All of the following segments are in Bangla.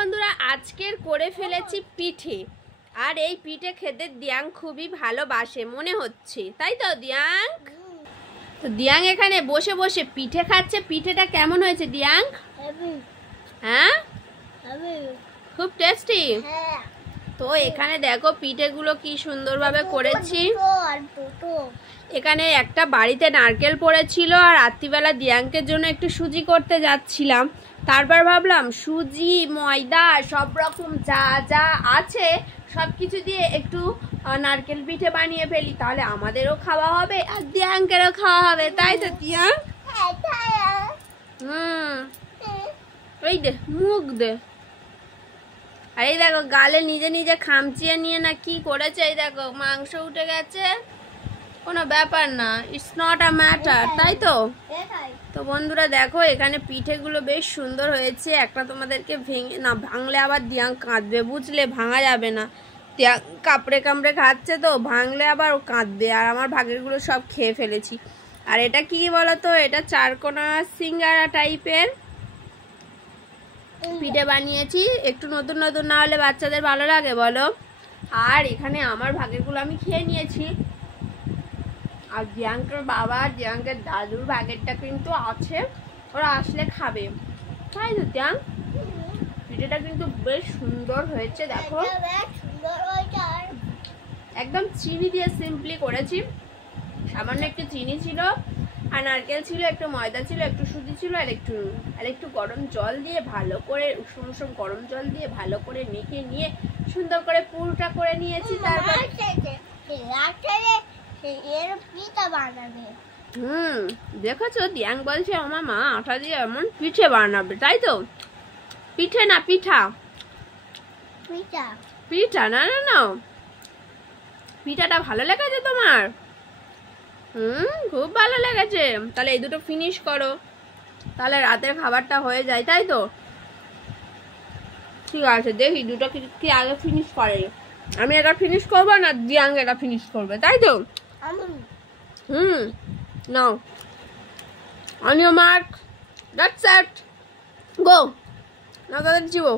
বন্ধুরা আজকের করে ফেলেছি পিঠে। আর এই পিঠে খেতে দিয়াং খুবই ভালোবাসে মনে হচ্ছে, তাই তো দিয়াং? তো দিয়াং এখানে বসে বসে পিঠে খাচ্ছে। পিঠেটা কেমন হয়েছে দিয়াং? হ্যাঁ, খুব টেস্টি। তো এখানে দেখো পিঠেগুলো কি সুন্দরভাবে করেছি। এখানে একটা বাড়িতে নারকেল পড়েছিল আর রাত্রিবেলা দিয়াঙ্কের জন্য একটু সুজি করতে যাচ্ছিলাম। তারপর ভাবলাম সুজি ময়দা সব রকম যা যা আছে সব কিছু দিয়ে একটু নারকেল পিঠে বানিয়ে ফেলি, তাহলে আমাদেরও খাওয়া হবে আর দিয়াঙ্কেরও খাওয়া হবে, তাই তো দিয়াঙ্ক? এই দে মুখ দে। আর এই দেখো গালে নিজে নিজে খামচিয়ে নিয়ে না কি করেছে, এই দেখো মাংস উঠে গেছে। কোনো ব্যাপার না, ইটস নট আ ম্যাটার, তাই তো? তো বন্ধুরা দেখো এখানে পিঠেগুলো বেশ সুন্দর হয়েছে। একটা তোমাদেরকে ভেঙে না ভাঙলে আবার দিয়াং কাঁদবে, বুঝলে? ভাঙা যাবে না, দিয়াং কামড়ে কামড়ে খাচ্ছে, তো ভাঙলে আবার ও কাঁদবে। আর আমার ভাগেরগুলো সব খেয়ে ফেলেছি। আর এটা কি বলতো, এটা চারকোনা সিঙ্গারা টাইপের পিঠে বানিয়েছি। একটু নতুন নতুন না হলে বাচ্চাদের ভালো লাগে বলো? আর এখানে আমার ভাগেরগুলো আমি খেয়ে নিয়েছি। আর দিয়াঙ্কের বাবা দিয়াঙ্কের দাদুর ভাগেরটা কিন্তু আছে, ওরা আসলে খাবে, তাই তো দিয়াং? পিঠেটা কিন্তু বেশ সুন্দর হয়েছে দেখো, একদম চিনি দিয়ে সিম্পলি করেছি। সামান্য একটু চিনি ছিল আর নারকেল ছিল, একটু ময়দা ছিল, একটু সুজি ছিল আর একটু গরম জল দিয়ে ভালো করে উষুম উষুম গরম জল দিয়ে ভালো করে মেখে নিয়ে সুন্দর করে পুরটা করে নিয়েছি। তারপর দেখেছো দিয়াং বলছে আমার মা আটা দিয়ে এমন পিঠে বানাবে, তাই তো? পিঠে না পিঠা, পিঠা না না না। পিঠাটা ভালো লেগেছে তোমার? খুব ভালো লেগেছে। তাহলে এই দুটো ফিনিশ করো, তাহলে রাতের খাবারটা হয়ে যায়, তাই তো? ঠিক আছে, দেখি দুটো কি আগে ফিনিশ করে। আমি এটা ফিনিশ করবো না দিয়াং এটা ফিনিশ করবে, তাই তো? নাও, on your mark, get set, go. নাও তাদের চিবো।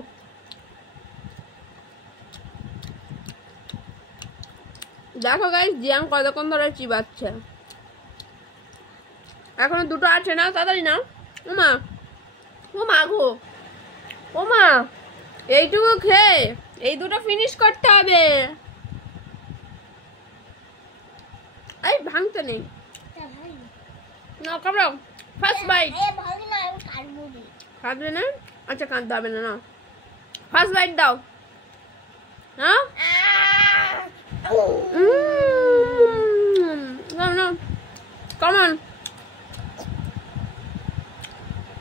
দেখো গাইস দিয়াং কতক্ষণ ধরে চিবাচ্ছে। এখনো দুটো আছে, না তাড়াতাড়ি নাও। ওমা ওমা গো, ওমা এইটুকু খেয়ে এই দুটো ফিনিশ করতে হবে। এই ভাঙতে নেই না, কামড়াও। ফার্স্ট বাইট কাটবে না? আচ্ছা কাটতে হবে না, না ফার্স্ট বাইট দাও। হ্যাঁ no, come on.